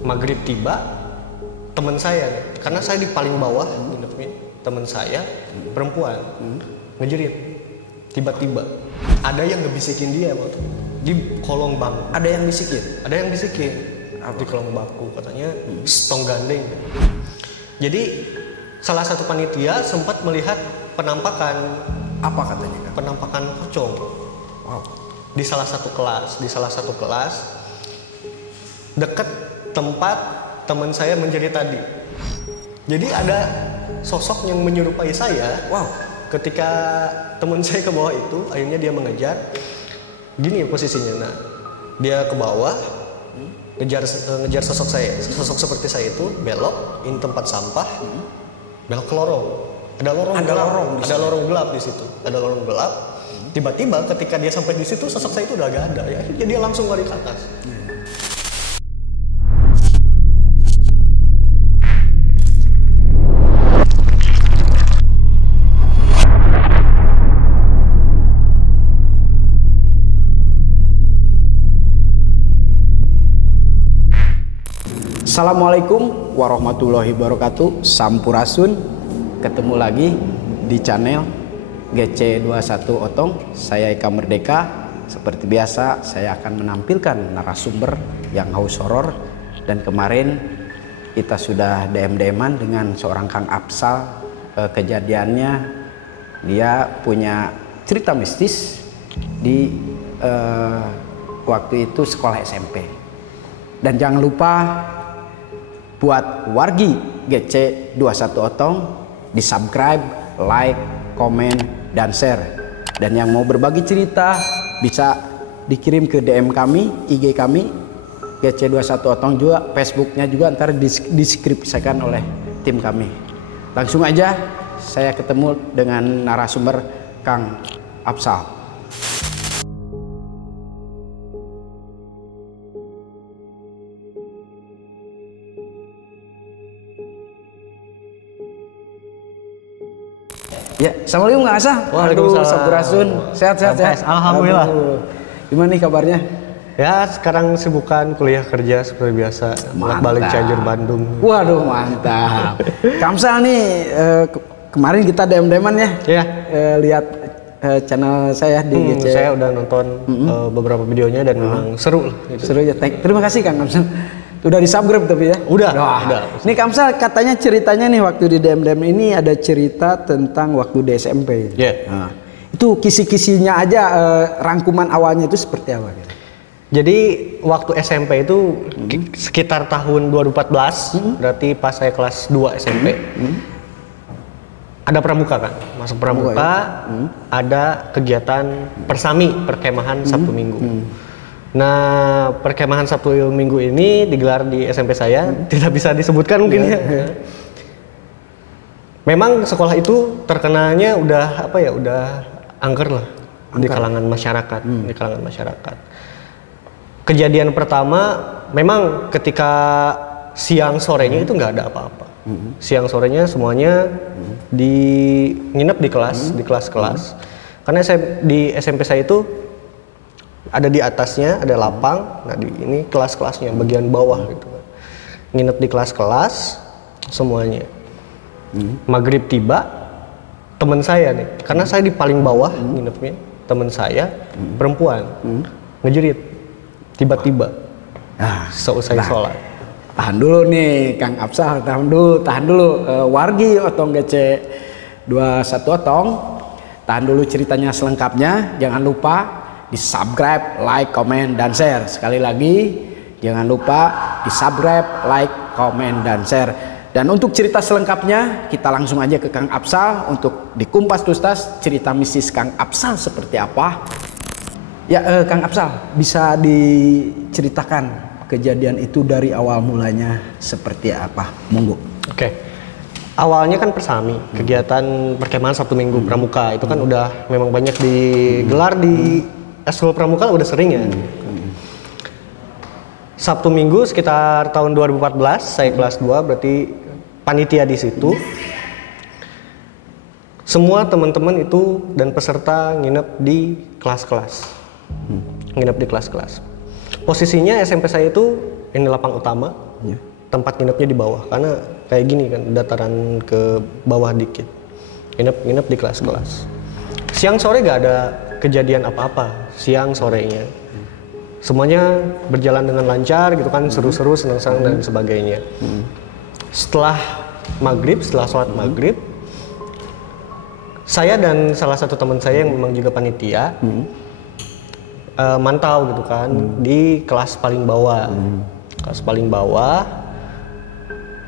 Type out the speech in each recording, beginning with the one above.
Maghrib tiba, teman saya nih, karena saya di paling bawah nginepnya, teman saya perempuan ngejerit, tiba-tiba ada yang ngebisikin dia waktu di kolong bangku. Ada yang bisikin? Ada yang bisikin di kolong bangku, katanya stong gandeng. Jadi salah satu panitia sempat melihat penampakan. Apa katanya kan? Penampakan pocong. Wow. Di salah satu kelas dekat tempat teman saya menjerit tadi. Jadi ada sosok yang menyerupai saya. Wow. Ketika teman saya ke bawah itu, akhirnya dia mengejar. Gini posisinya, nah dia ke bawah, ngejar sosok saya. Sosok seperti saya itu belok, ini tempat sampah, belok ke lorong. Ada lorong gelap di situ. Ada lorong gelap. Tiba-tiba ketika dia sampai di situ, sosok saya itu udah gak ada. Ya, akhirnya dia langsung lari ke atas. Assalamualaikum warahmatullahi wabarakatuh. Sampurasun. Ketemu lagi di channel GC21 Otong. Saya Eka Merdeka. Seperti biasa saya akan menampilkan narasumber yang haus horor. Dan kemarin kita sudah DM-an dengan seorang Kang Apsal. Kejadiannya dia punya cerita mistis di waktu itu sekolah SMP. Dan jangan lupa buat wargi GC21 Otong di subscribe, like, komen, dan share. Dan yang mau berbagi cerita bisa dikirim ke DM kami, IG kami GC21 Otong juga, Facebooknya juga ntar diskripsikan oleh tim kami. Langsung aja saya ketemu dengan narasumber Kang Apsal. Ya, assalamualaikum Kang Apsal. Waalaikumsalam. Sampurasun. Sehat-sehat ya? Alhamdulillah. Gimana nih kabarnya? Ya, sekarang sibukan kuliah kerja seperti biasa. Balik Cianjur, Bandung. Waduh, mantap. Kang Apsal nih kemarin kita DM-an ya. Iya. Lihat channel saya di GC. Saya udah nonton beberapa videonya dan memang seru lah. Gitu. Seru ya. Terima kasih Kang Apsal. Udah di subscribe tapi ya? Udah. Ini Kang Apsal katanya ceritanya nih waktu di DM ini ada cerita tentang waktu di SMP. Iya. Nah, itu kisi-kisinya aja, rangkuman awalnya itu seperti apa? Jadi waktu SMP itu sekitar tahun 2014, berarti pas saya kelas 2 SMP. Ada pramuka kan? Masuk pramuka, ada kegiatan persami, perkemahan Sabtu Minggu. Nah, perkemahan Sabtu Minggu ini digelar di SMP saya, tidak bisa disebutkan mungkin ya. Memang sekolah itu terkenalnya udah angker lah di kalangan masyarakat, Kejadian pertama memang ketika siang sorenya itu nggak ada apa-apa. Siang sorenya semuanya nginep di kelas-kelas. Karena di SMP saya itu ada di atasnya, ada lapang. Nah, ini kelas-kelasnya bagian bawah gitu kan. Nginep di kelas-kelas semuanya. Maghrib tiba, teman saya nih, karena saya di paling bawah nginepnya, teman saya perempuan ngejerit, tiba-tiba seusai sholat. Tahan dulu nih Kang Apsal, tahan dulu. Wargi Otong GC21 Otong, tahan dulu ceritanya selengkapnya. Jangan lupa di subscribe, like, komen, dan share. Sekali lagi, jangan lupa di subscribe, like, komen, dan share. Dan untuk cerita selengkapnya, kita langsung aja ke Kang Apsal untuk dikumpas tuntas cerita mistis Kang Apsal seperti apa. Ya, Kang Apsal, bisa diceritakan kejadian itu dari awal mulanya seperti apa? Monggo. Oke. Awalnya kan persami, kegiatan perkemahan Sabtu Minggu pramuka itu kan udah memang banyak digelar di Eskul Pramuka, udah sering ya. Sabtu Minggu sekitar tahun 2014, saya kelas 2, berarti panitia di situ. Semua teman-teman itu dan peserta nginep di kelas-kelas. Posisinya SMP saya itu ini lapang utama, tempat nginepnya di bawah karena kayak gini kan dataran ke bawah dikit. Nginep di kelas-kelas. Siang sore gak ada kejadian apa-apa. Siang sorenya semuanya berjalan dengan lancar gitu kan, seru-seru, senang-senang dan sebagainya. Setelah sholat maghrib, saya dan salah satu teman saya yang memang juga panitia mantau gitu kan di kelas paling bawah. Kelas paling bawah,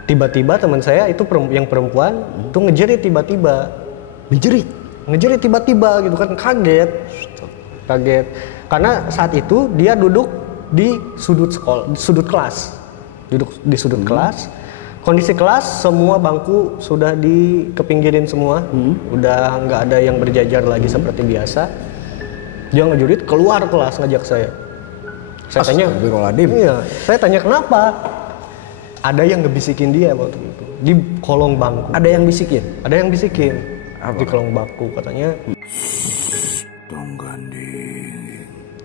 tiba-tiba teman saya itu yang perempuan itu ngejerit tiba-tiba. Ngejerit tiba-tiba gitu kan, kaget. Karena saat itu dia duduk di sudut kelas. Duduk di sudut kelas. Kondisi kelas semua bangku sudah dikepinggirin semua. Udah nggak ada yang berjajar lagi seperti biasa. Dia ngejerit keluar kelas ngajak saya. Saya tanya, iya, saya tanya kenapa? Ada yang ngebisikin dia waktu itu di kolong bangku. Ada yang bisikin? Ada yang bisikin. Apa? Di kolong bangku katanya.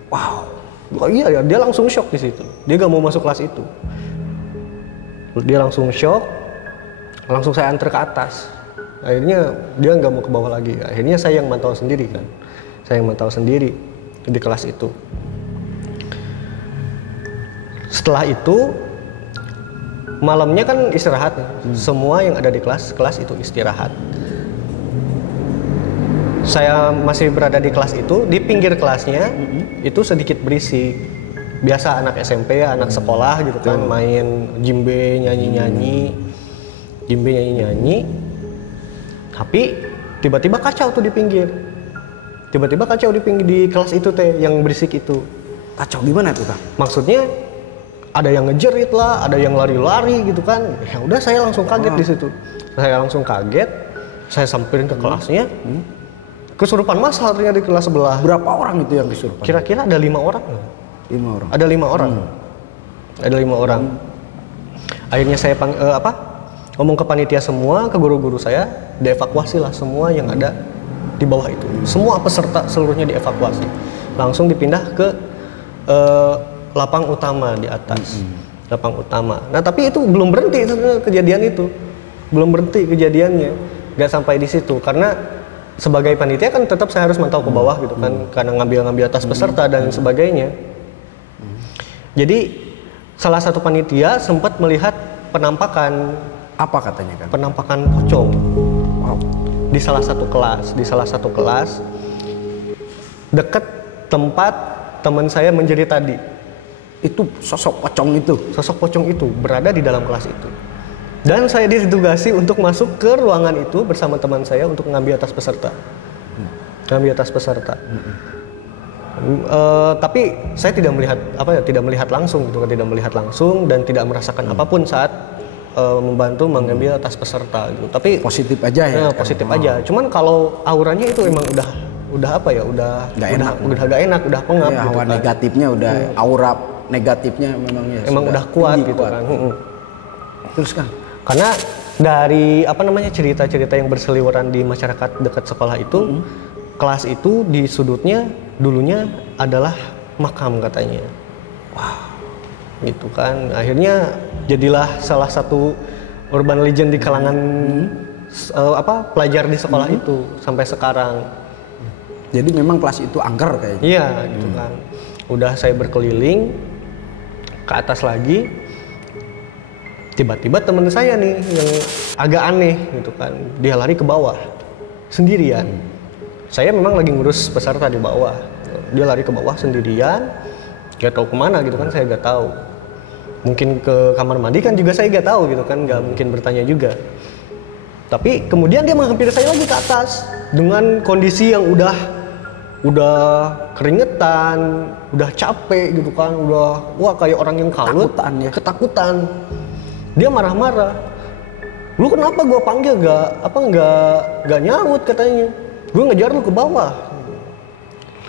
Wow. Oh, iya ya, dia langsung shock di situ. Dia gak mau masuk kelas itu. Dia langsung shock. Langsung saya antar ke atas. Akhirnya dia nggak mau ke bawah lagi. Akhirnya saya yang mantau sendiri kan. Saya yang mantau sendiri di kelas itu. Setelah itu malamnya kan istirahat. Semua yang ada di kelas itu istirahat. Saya masih berada di kelas itu, di pinggir kelasnya itu sedikit berisik. Biasa anak SMP ya, anak sekolah gitu kan, main jimbe, nyanyi-nyanyi. Tapi tiba-tiba kacau tuh di pinggir. Tiba-tiba kacau di pinggir di kelas itu teh yang berisik itu. Kacau gimana tuh, Kang? Maksudnya ada yang ngejerit lah, ada yang lari-lari gitu kan. Ya udah saya langsung kaget di situ. Saya langsung kaget. Saya samperin ke kelasnya. Kesurupan massal ternyata di kelas sebelah. Berapa orang itu yang kesurupan? Kira-kira ada 5 orang. 5 orang. Ada 5 orang. Ada 5 orang. Akhirnya saya ngomong ke panitia semua, ke guru-guru saya, dievakuasi lah semua yang ada di bawah itu. Semua peserta seluruhnya dievakuasi. Langsung dipindah ke lapang utama di atas. Lapang utama. Nah, tapi itu belum berhenti kejadian itu. Belum berhenti kejadiannya. Gak sampai di situ karena sebagai panitia kan tetap saya harus mantau ke bawah gitu kan, karena ngambil tas peserta dan sebagainya. Jadi salah satu panitia sempat melihat penampakan. Apa katanya kan? Penampakan pocong. Wow. Di salah satu kelas dekat tempat teman saya menjerit tadi. Itu sosok pocong itu berada di dalam kelas itu. Dan saya ditugasi untuk masuk ke ruangan itu bersama teman saya untuk mengambil tas peserta. Tapi saya tidak melihat langsung gitu kan, tidak melihat langsung dan tidak merasakan apapun saat membantu mengambil tas peserta gitu. Tapi positif aja ya. Positif aja. Cuman kalau auranya itu emang udah gak enak, udah pengap ya, gitu hawa kan. negatifnya udah aura negatifnya memang udah kuat gitu kan. Terus kan karena dari cerita-cerita yang berseliweran di masyarakat dekat sekolah itu, kelas itu di sudutnya dulunya adalah makam katanya. Wah, gitu kan. Akhirnya jadilah salah satu urban legend di kalangan pelajar di sekolah itu sampai sekarang. Jadi memang kelas itu angker kayaknya. Iya, gitu kan. Udah saya berkeliling ke atas lagi. Tiba-tiba teman saya nih yang agak aneh gitu kan, dia lari ke bawah sendirian. Saya memang lagi ngurus peserta di bawah, dia lari ke bawah sendirian, gak tahu kemana gitu kan, saya gak tahu. Mungkin ke kamar mandi kan juga saya gak tahu gitu kan, gak mungkin bertanya juga. Tapi kemudian dia menghampiri saya lagi ke atas dengan kondisi yang udah keringetan, udah capek gitu kan, wah kayak orang yang kalut, ketakutan. Dia marah-marah. Lu kenapa gua panggil gak nyaut katanya. Gua ngejar lu ke bawah.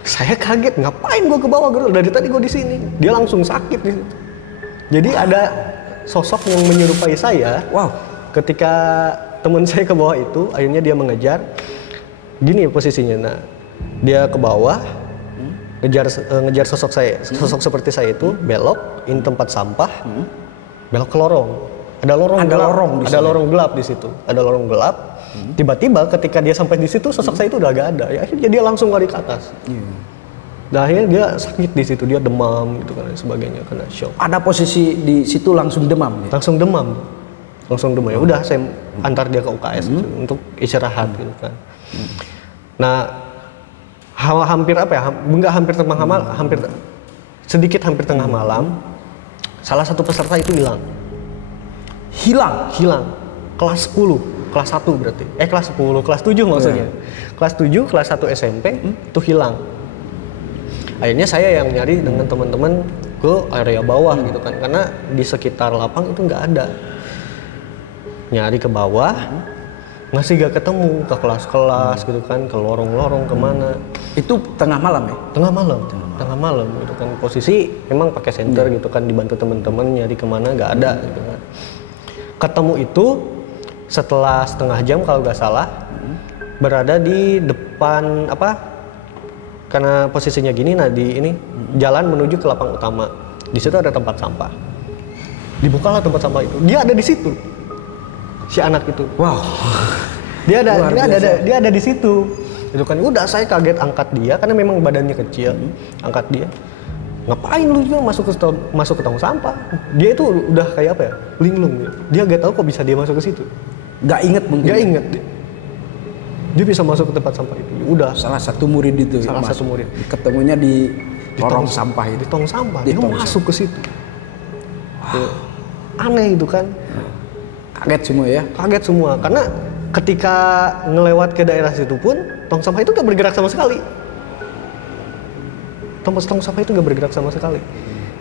Saya kaget, ngapain gua ke bawah? Dari tadi gua di sini. Dia langsung sakit di situ. Jadi ada sosok yang menyerupai saya. Wow. Ketika teman saya ke bawah itu, akhirnya dia mengejar. Gini posisinya. Nah, dia ke bawah, ngejar sosok saya, sosok seperti saya itu belok, ini tempat sampah, belok ke lorong. Ada lorong gelap di situ. Ada lorong gelap. Tiba-tiba ketika dia sampai di situ sosok saya itu udah gak ada. Ya akhirnya dia langsung lari ke atas. Dan akhirnya dia sakit di situ, dia demam gitu kan dan sebagainya kena shock. Ada posisi di situ langsung demam ya? Langsung demam. Ya udah saya antar dia ke UKS gitu, untuk istirahat gitu kan. Nah, hampir apa ya? Enggak hampir hampir tengah malam, salah satu peserta itu hilang. Kelas 10. Kelas 1 berarti. Kelas 10, kelas 7 maksudnya. Kelas 7, kelas 1 SMP itu hilang. Akhirnya saya yang nyari dengan teman-teman ke area bawah gitu kan. Karena di sekitar lapang itu nggak ada. Nyari ke bawah, masih gak ketemu, ke kelas-kelas gitu kan, ke lorong-lorong kemana. Itu tengah malam ya? Tengah malam gitu kan. Posisi memang pakai senter gitu kan, dibantu teman-teman nyari kemana nggak ada gitu kan. Ketemu itu setelah setengah jam kalau nggak salah, berada di depan karena posisinya gini, nah di ini jalan menuju ke lapang utama. Di situ ada tempat sampah. Dibukalah tempat sampah itu. Dia ada di situ. Si anak itu. Wow. Dia ada di situ. Itu kan udah saya kaget angkat dia karena memang badannya kecil. Angkat dia. Ngapain lu juga masuk ke tong sampah? Dia itu udah kayak apa ya? Linglung gitu. Dia gak tahu kok bisa dia masuk ke situ. Gak inget mungkin. Gak inget. Dia bisa masuk ke tempat sampah itu. Udah. Salah satu murid itu. Satu murid. Ketemunya di lorong sampah itu. Di tong sampah. Dia masuk ke situ. Wow. Aneh itu kan. Kaget semua ya? Kaget semua. Karena ketika ngelewat ke daerah situ pun, tong sampah itu gak bergerak sama sekali. Tong sampah itu gak bergerak sama sekali.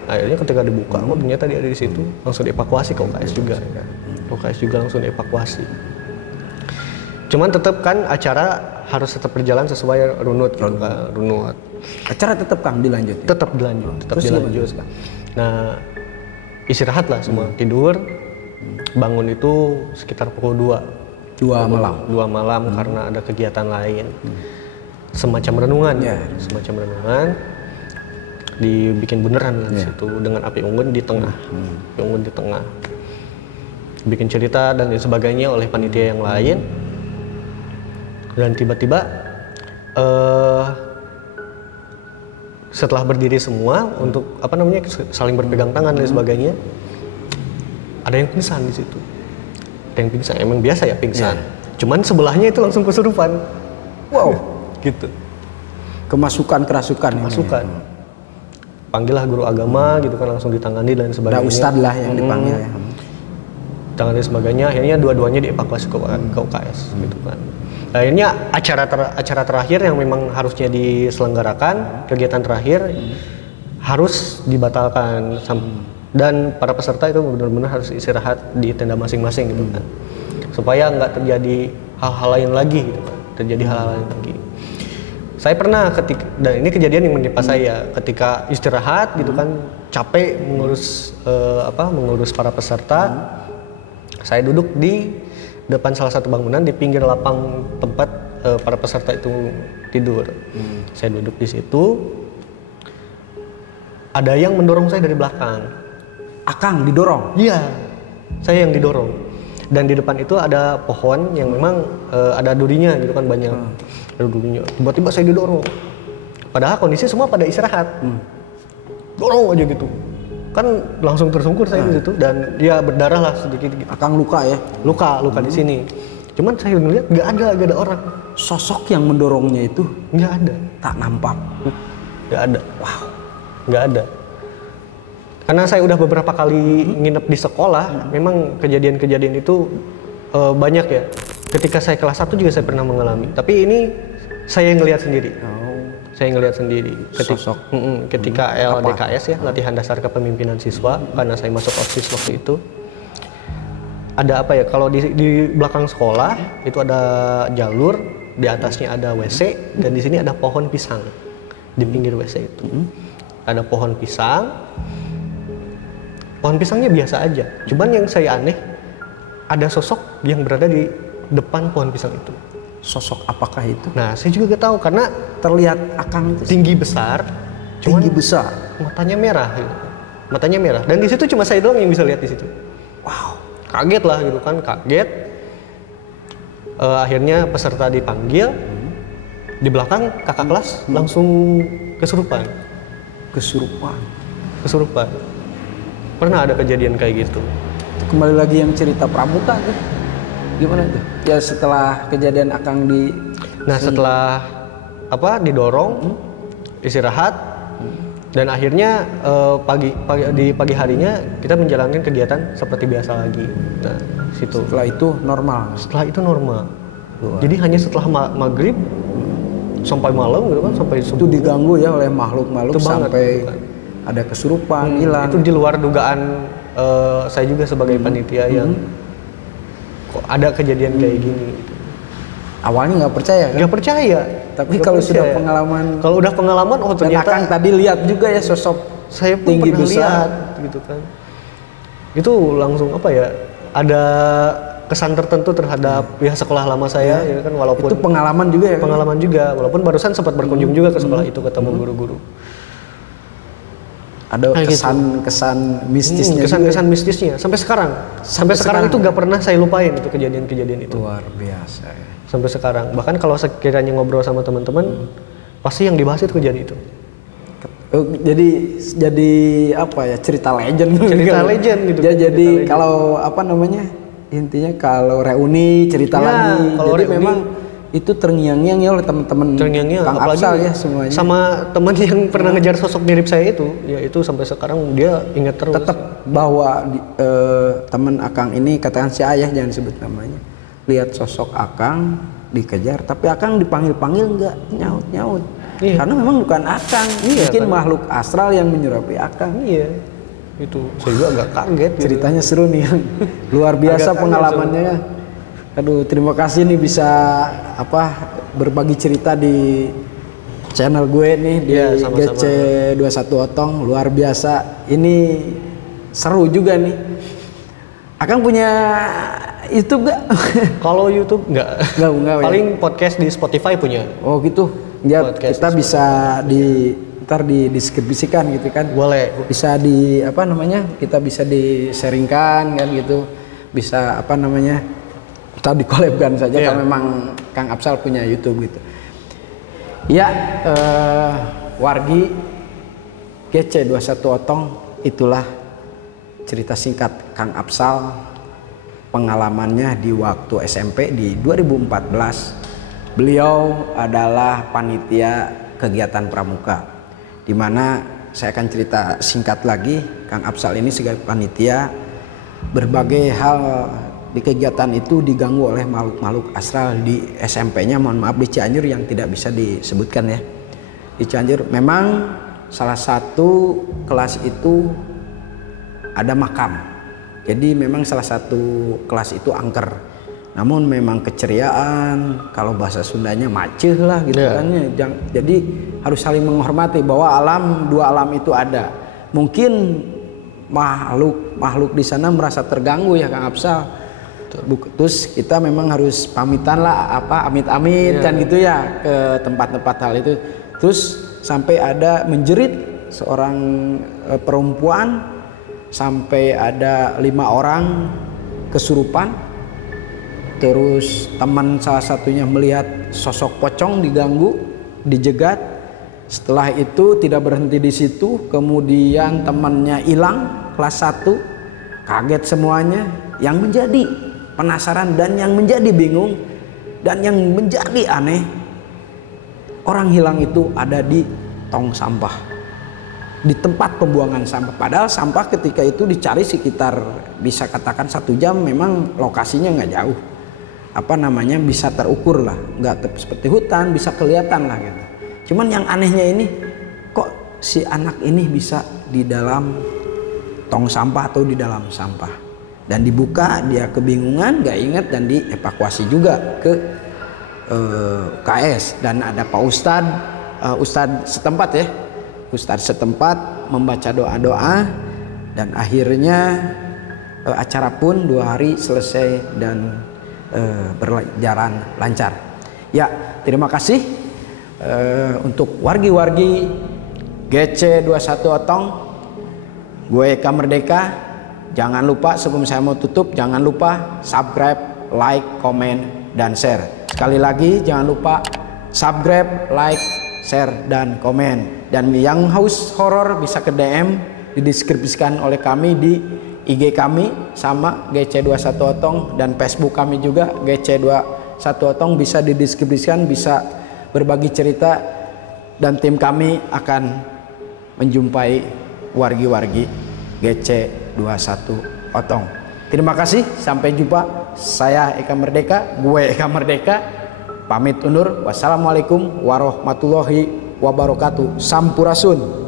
Akhirnya ketika dibuka, ternyata dia ada di situ. Langsung dievakuasi ke UKS juga. UKS juga langsung dievakuasi. Cuman tetap kan acara harus tetap berjalan sesuai runut. Acara tetap Kang dilanjut? Tetap dilanjut. Nah, istirahat lah semua. Tidur, bangun itu sekitar pukul 2 malam. 2 malam karena ada kegiatan lain. Semacam renungan. Dibikin beneran di situ dengan api unggun di tengah. Api unggun di tengah. Bikin cerita dan sebagainya oleh panitia yang lain. Dan tiba-tiba setelah berdiri semua untuk saling berpegang tangan dan sebagainya, ada yang pingsan di situ. Ada yang pingsan, emang biasa ya pingsan. Cuman sebelahnya itu langsung kesurupan. Wow, gitu. Kerasukan. Panggillah guru agama gitu kan, langsung ditangani dan sebagainya. Ada ustadz lah yang dipanggil ya. Tangani sebagainya, akhirnya dua-duanya dievakuasi ke UKS gitu kan. Akhirnya acara terakhir yang memang harusnya diselenggarakan, kegiatan terakhir harus dibatalkan dan para peserta itu benar-benar harus istirahat di tenda masing-masing gitu kan. Supaya nggak terjadi hal-hal lain lagi gitu kan. Saya pernah dan ini kejadian yang menimpa saya ketika istirahat gitu kan, capek mengurus para peserta. Saya duduk di depan salah satu bangunan di pinggir lapang tempat para peserta itu tidur. Saya duduk di situ. Ada yang mendorong saya dari belakang. Akang didorong? Iya, saya yang didorong. Dan di depan itu ada pohon yang memang ada durinya gitu kan, banyak. Ada durinya. Tiba-tiba saya didorong. Padahal kondisi semua pada istirahat. Dorong aja gitu. Kan langsung tersungkur saya di situ dan dia berdarah lah sedikit gitu. Akang luka ya? Luka di sini. Cuman saya ngeliat nggak ada orang. Sosok yang mendorongnya itu nggak ada. Tak nampak. Nggak ada. Wow. Nggak ada. Karena saya udah beberapa kali nginep di sekolah, memang kejadian-kejadian itu banyak ya. Ketika saya kelas 1 juga saya pernah mengalami. Tapi ini saya ngelihat sendiri. Saya ngelihat sendiri ketika LDKS ya, latihan dasar kepemimpinan siswa, karena saya masuk OSIS waktu itu. Ada apa ya, kalau di belakang sekolah itu ada jalur, di atasnya ada WC, dan di sini ada pohon pisang di pinggir WC itu. Ada pohon pisang. Pohon pisangnya biasa aja. Cuman yang saya aneh, ada sosok yang berada di depan pohon pisang itu. Sosok apakah itu? Nah, saya juga gak tahu karena terlihat Akang itu tinggi besar, tinggi besar, matanya merah gitu. matanya merah. Dan di situ cuma saya doang yang bisa lihat di situ. Wow. Kaget lah gitu kan, kaget. Akhirnya peserta dipanggil. Di belakang kakak kelas langsung kesurupan. Kesurupan. Pernah ada kejadian kayak gitu. Kembali lagi yang cerita pramuka tuh. Gimana tuh? Ya setelah kejadian Akang di... Nah setelah didorong, istirahat, dan akhirnya di pagi harinya kita menjalankan kegiatan seperti biasa lagi. Nah, situ. Setelah itu normal. Jadi hanya setelah maghrib sampai malam gitu kan, sampai subuh. Itu diganggu ya oleh makhluk-makhluk sampai banget, ada kesurupan, hilang. Itu di luar dugaan saya juga sebagai panitia yang kok ada kejadian kayak gini. Gitu. Awalnya nggak percaya kan? Nggak percaya. Tapi kalau sudah pengalaman. Kalau udah pengalaman, oh ternyata. Dan Akang tadi lihat juga ya sosok saya pun tinggi pernah besar. Lihat, gitu kan. Itu langsung ada kesan tertentu terhadap pihak sekolah lama saya, ya kan, walaupun itu pengalaman juga ya. Pengalaman juga, walaupun barusan sempat berkunjung juga ke sekolah itu, ketemu guru-guru. Ada kesan-kesan mistisnya. Kesan-kesan mistisnya sampai sekarang itu nggak pernah saya lupain itu kejadian-kejadian itu. Luar biasa ya. Sampai sekarang, bahkan kalau sekiranya ngobrol sama teman-teman, pasti yang dibahas itu kejadian itu. Jadi apa ya, cerita legend gitu. Jadi kalau intinya kalau reuni cerita lagi. Jadi reuni, memang itu terngiang-ngiang ya oleh teman-teman Kang Afsal ya semuanya. Sama teman yang pernah ngejar sosok mirip saya itu, ya itu sampai sekarang dia ingat terus. Tetap bahwa teman Akang ini, katakan si Ayah jangan sebut namanya, lihat sosok Akang dikejar, tapi Akang dipanggil-panggil nggak nyaut-nyaut. Iya. Karena memang bukan Akang, mungkin makhluk astral yang menyerupai Akang. Iya. Itu saya juga agak kaget. Ceritanya seru nih, luar biasa pengalamannya. Aduh, terima kasih nih bisa berbagi cerita di channel gue nih di GC21 Otong. Luar biasa, ini seru juga nih. Akang punya YouTube gak? Kalau YouTube enggak. Paling ya? Podcast di Spotify punya. Oh gitu. Ya, kita bisa ntar dideskripsikan gitu kan. Boleh. Bisa kita bisa di-sharingkan kan gitu. Bisa kita di-collabkan saja kalau memang Kang Afsal punya YouTube gitu. Ya, wargi GC21 Otong, itulah cerita singkat Kang Afsal, pengalamannya di waktu SMP di 2014. Beliau adalah panitia kegiatan pramuka, di mana saya akan cerita singkat lagi. Kang Afsal ini sebagai panitia, berbagai hal di kegiatan itu diganggu oleh makhluk-makhluk astral di SMP-nya, mohon maaf di Cianjur yang tidak bisa disebutkan ya. Di Cianjur memang salah satu kelas itu ada makam. Jadi memang salah satu kelas itu angker. Namun memang keceriaan, kalau bahasa Sundanya maceh lah gitu kan ya. Jadi harus saling menghormati bahwa dua alam itu ada. Mungkin makhluk di sana merasa terganggu ya Kang Afsal. Terus kita memang harus pamitan lah, amit-amit kan gitu ya ke tempat-tempat hal itu. Terus sampai ada menjerit seorang perempuan, sampai ada 5 orang kesurupan. Terus teman salah satunya melihat sosok pocong diganggu, dijegat. Setelah itu tidak berhenti di situ, kemudian temannya hilang kelas 1, kaget semuanya. Yang menjadi penasaran dan yang menjadi bingung dan yang menjadi aneh, orang hilang itu ada di tong sampah, di tempat pembuangan sampah. Padahal sampah ketika itu dicari sekitar bisa katakan 1 jam, memang lokasinya nggak jauh. Bisa terukur lah, nggak seperti hutan, bisa kelihatan lah gitu. Cuman yang anehnya ini, kok si anak ini bisa di dalam tong sampah atau di dalam sampah. Dan dibuka, dia kebingungan, gak ingat, dan dievakuasi juga ke KS. Dan ada Pak Ustadz setempat ya. Ustadz setempat membaca doa-doa, dan akhirnya acara pun 2 hari selesai dan berjalan lancar. Ya, terima kasih untuk wargi-wargi GC21 Otong. Gue Eka Merdeka. Jangan lupa sebelum saya mau tutup, jangan lupa subscribe, like, komen, dan share. Sekali lagi jangan lupa subscribe, like, share, dan komen. Dan yang haus horor bisa ke DM, dideskripsikan oleh kami di IG kami sama GC21 Otong, dan Facebook kami juga GC21 Otong, bisa dideskripsikan, bisa berbagi cerita, dan tim kami akan menjumpai wargi-wargi GC21 Otong. Terima kasih, sampai jumpa. Saya Eka Merdeka, gue Eka Merdeka, pamit undur. Wassalamualaikum warahmatullahi wabarakatuh. Sampurasun.